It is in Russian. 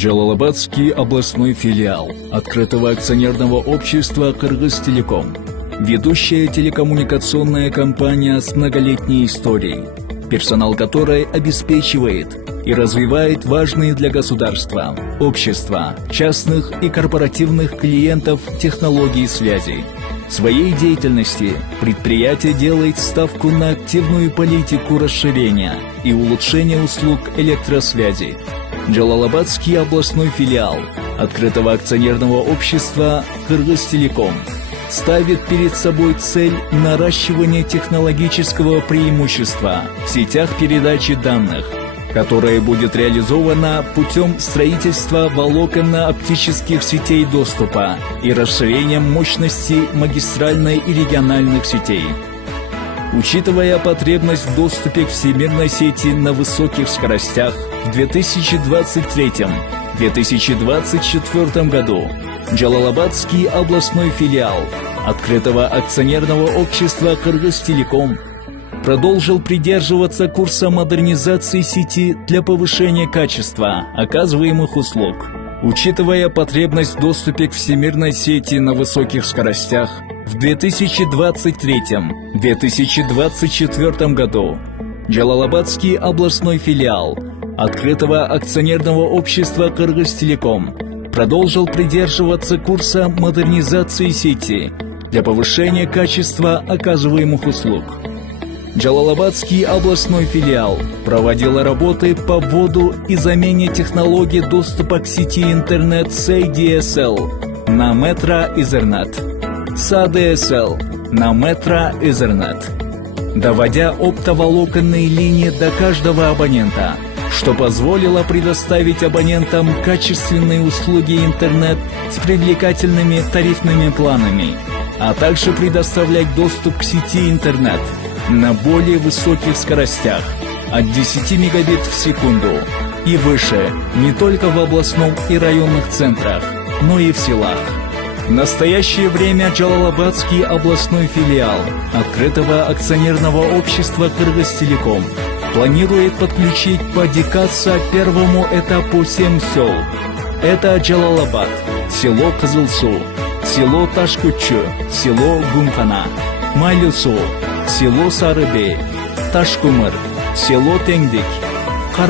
Джалалабадский областной филиал открытого акционерного общества «Кыргызтелеком». Ведущая телекоммуникационная компания с многолетней историей, персонал которой обеспечивает и развивает важные для государства, общества, частных и корпоративных клиентов технологий связи. В своей деятельности предприятие делает ставку на активную политику расширения и улучшения услуг электросвязи. Джалалабадский областной филиал открытого акционерного общества «Кыргызтелеком» ставит перед собой цель наращивания технологического преимущества в сетях передачи данных, которое будет реализовано путем строительства волоконно-оптических сетей доступа и расширением мощности магистральной и региональных сетей. Учитывая потребность в доступе к всемирной сети на высоких скоростях, в 2023-2024 году Джалалабадский областной филиал открытого акционерного общества «Кыргызтелеком» продолжил придерживаться курса модернизации сети для повышения качества оказываемых услуг. Учитывая потребность в доступе к всемирной сети на высоких скоростях, в 2023-2024 году Джалалабадский областной филиал открытого акционерного общества «Кыргызтелеком» продолжил придерживаться курса модернизации сети для повышения качества оказываемых услуг. Джалалабадский областной филиал проводил работы по вводу и замене технологий доступа к сети интернет CDSL на Metro Ethernet, SADSL на Metro Ethernet, доводя оптоволоконные линии до каждого абонента, что позволило предоставить абонентам качественные услуги интернет с привлекательными тарифными планами, а также предоставлять доступ к сети интернет на более высоких скоростях от 10 мегабит в секунду и выше не только в областном и районных центрах, но и в селах. В настоящее время Джалалабадский областной филиал открытого акционерного общества «Кыргызтелеком» планирует подключить по ДКСА первому этапу 7 сел. Это Джалалабад, село Кызылсу, село Ташкучу, село Гумкана, Майлюсу, село Сарыбей, Ташкумыр, село Теңдик,